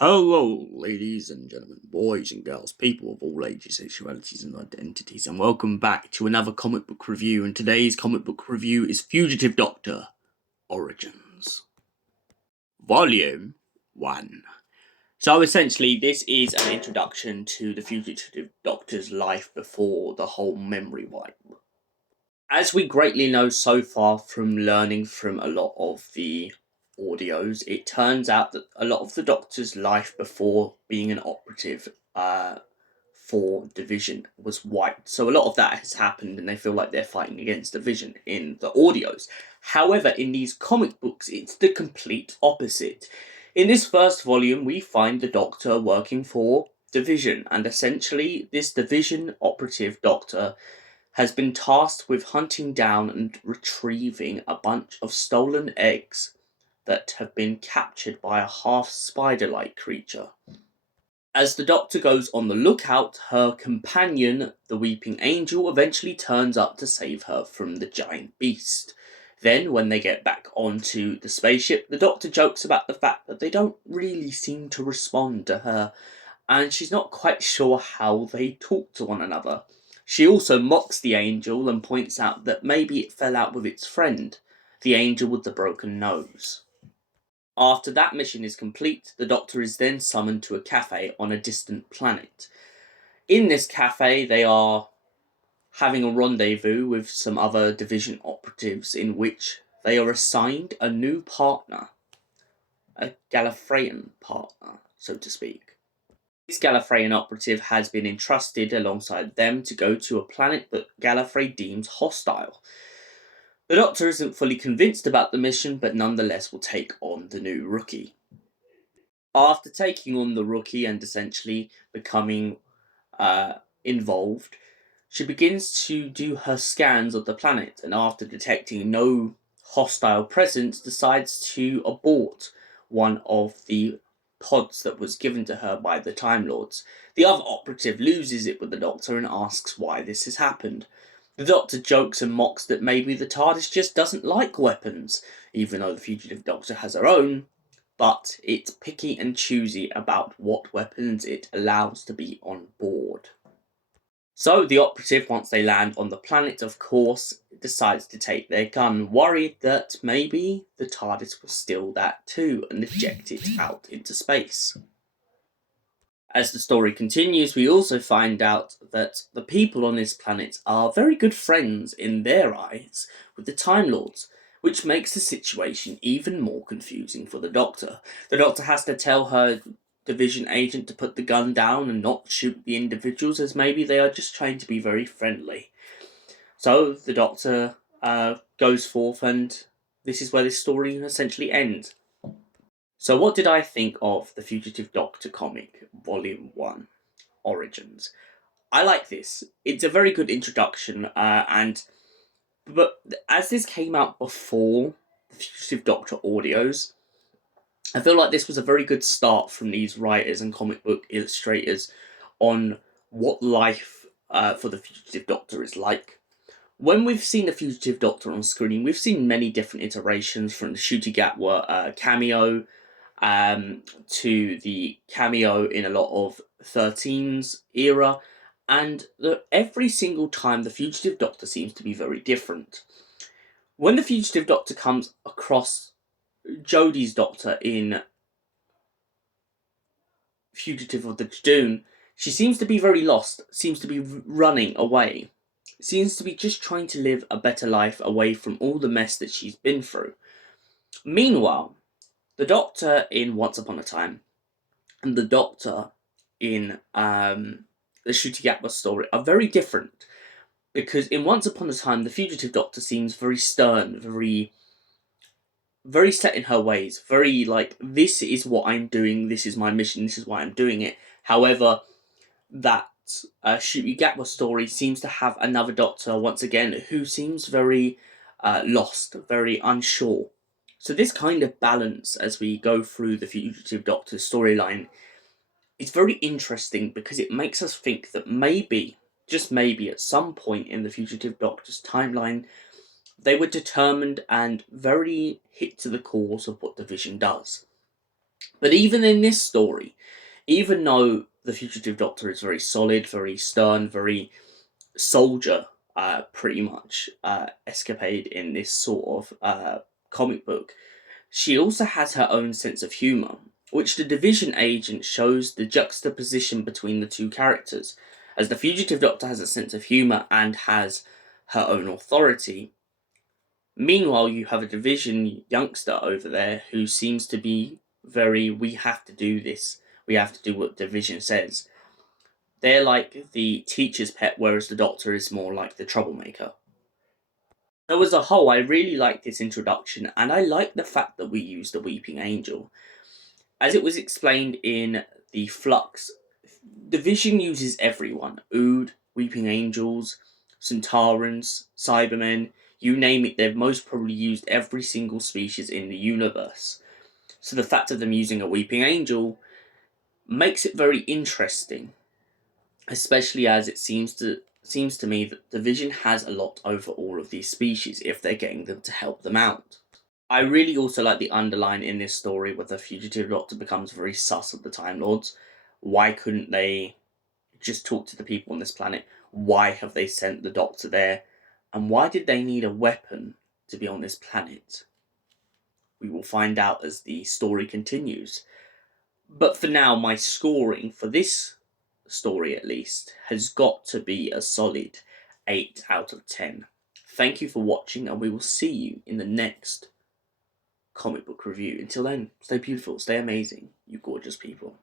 Hello, ladies and gentlemen, boys and girls, people of all ages, sexualities, and identities, and welcome back to another comic book review. And today's comic book review is Fugitive Doctor Origins, Volume 1. So, essentially, this is an introduction to the Fugitive Doctor's life before the whole memory wipe. As we greatly know so far from learning from a lot of the audios, it turns out that a lot of the Doctor's life before being an operative for Division was wiped. So a lot of that has happened, and they feel like they're fighting against Division in the audios. However, in these comic books, it's the complete opposite. In this first volume, we find the Doctor working for Division, and essentially, this Division operative Doctor has been tasked with hunting down and retrieving a bunch of stolen eggs that have been captured by a half spider-like creature. As the Doctor goes on the lookout, her companion, the Weeping Angel, eventually turns up to save her from the giant beast. Then, when they get back onto the spaceship, the Doctor jokes about the fact that they don't really seem to respond to her, and she's not quite sure how they talk to one another. She also mocks the angel and points out that maybe it fell out with its friend, the angel with the broken nose. After that mission is complete, the Doctor is then summoned to a cafe on a distant planet. In this cafe, they are having a rendezvous with some other Division operatives in which they are assigned a new partner, a Gallifreyan partner, so to speak. This Gallifreyan operative has been entrusted alongside them to go to a planet that Gallifrey deems hostile. The Doctor isn't fully convinced about the mission, but nonetheless will take on the new rookie. After taking on the rookie and essentially becoming involved, she begins to do her scans of the planet, and after detecting no hostile presence, decides to abort one of the pods that was given to her by the Time Lords. The other operative loses it with the Doctor and asks why this has happened. The Doctor jokes and mocks that maybe the TARDIS just doesn't like weapons, even though the Fugitive Doctor has her own, but it's picky and choosy about what weapons it allows to be on board. So the operative, once they land on the planet, of course, decides to take their gun, worried that maybe the TARDIS will steal that too and eject it out into space. As the story continues, we also find out that the people on this planet are very good friends in their eyes with the Time Lords, which makes the situation even more confusing for the Doctor. The Doctor has to tell her Division agent to put the gun down and not shoot the individuals, as maybe they are just trying to be very friendly. So the Doctor goes forth, and this is where this story essentially ends. So what did I think of the Fugitive Doctor comic, Volume 1, Origins? I like this. It's a very good introduction, but as this came out before the Fugitive Doctor audios, I feel like this was a very good start from these writers and comic book illustrators on what life for the Fugitive Doctor is like. When we've seen the Fugitive Doctor on screen, we've seen many different iterations, from the Shooty Gatwa cameo to the cameo in a lot of 13's era, and every single time the Fugitive Doctor seems to be very different. When the Fugitive Doctor comes across Jodie's Doctor in Fugitive of the Jadoon, she seems to be very lost, seems to be running away, seems to be just trying to live a better life away from all the mess that she's been through. Meanwhile, the Doctor in Once Upon a Time and the Doctor in the Shooty Gatwa story are very different, because in Once Upon a Time, the Fugitive Doctor seems very stern, very set in her ways, very like, this is what I'm doing, this is my mission, this is why I'm doing it. However, that Shooty Gatwa story seems to have another Doctor, once again, who seems very lost, very unsure. So this kind of balance as we go through the Fugitive Doctor storyline is very interesting, because it makes us think that maybe, just maybe, at some point in the Fugitive Doctor's timeline, they were determined and very hit to the cause of what Division does. But even in this story, even though the Fugitive Doctor is very solid, very stern, very soldier, pretty much escapade in this sort of comic book, she also has her own sense of humour, which the Division agent shows the juxtaposition between the two characters. As the Fugitive Doctor has a sense of humour and has her own authority, meanwhile, you have a Division youngster over there who seems to be very, we have to do this, we have to do what Division says. They're like the teacher's pet, whereas the Doctor is more like the troublemaker. So, as a whole, I really like this introduction, and I like the fact that we use the Weeping Angel. As it was explained in the Flux, Division uses everyone: Ood, Weeping Angels, Centaurans, Cybermen, you name it, they've most probably used every single species in the universe. So the fact of them using a Weeping Angel makes it very interesting, especially as it seems to me that Division has a lot over all of these species if they're getting them to help them out. I really also like the underline in this story where the Fugitive Doctor becomes very sus of the Time Lords. Why couldn't they just talk to the people on this planet? Why have they sent the Doctor there? And why did they need a weapon to be on this planet? We will find out as the story continues. But for now, my scoring for this story, at least, has got to be a solid 8 out of 10. Thank you for watching, and we will see you in the next comic book review. Until then, stay beautiful, stay amazing, you gorgeous people.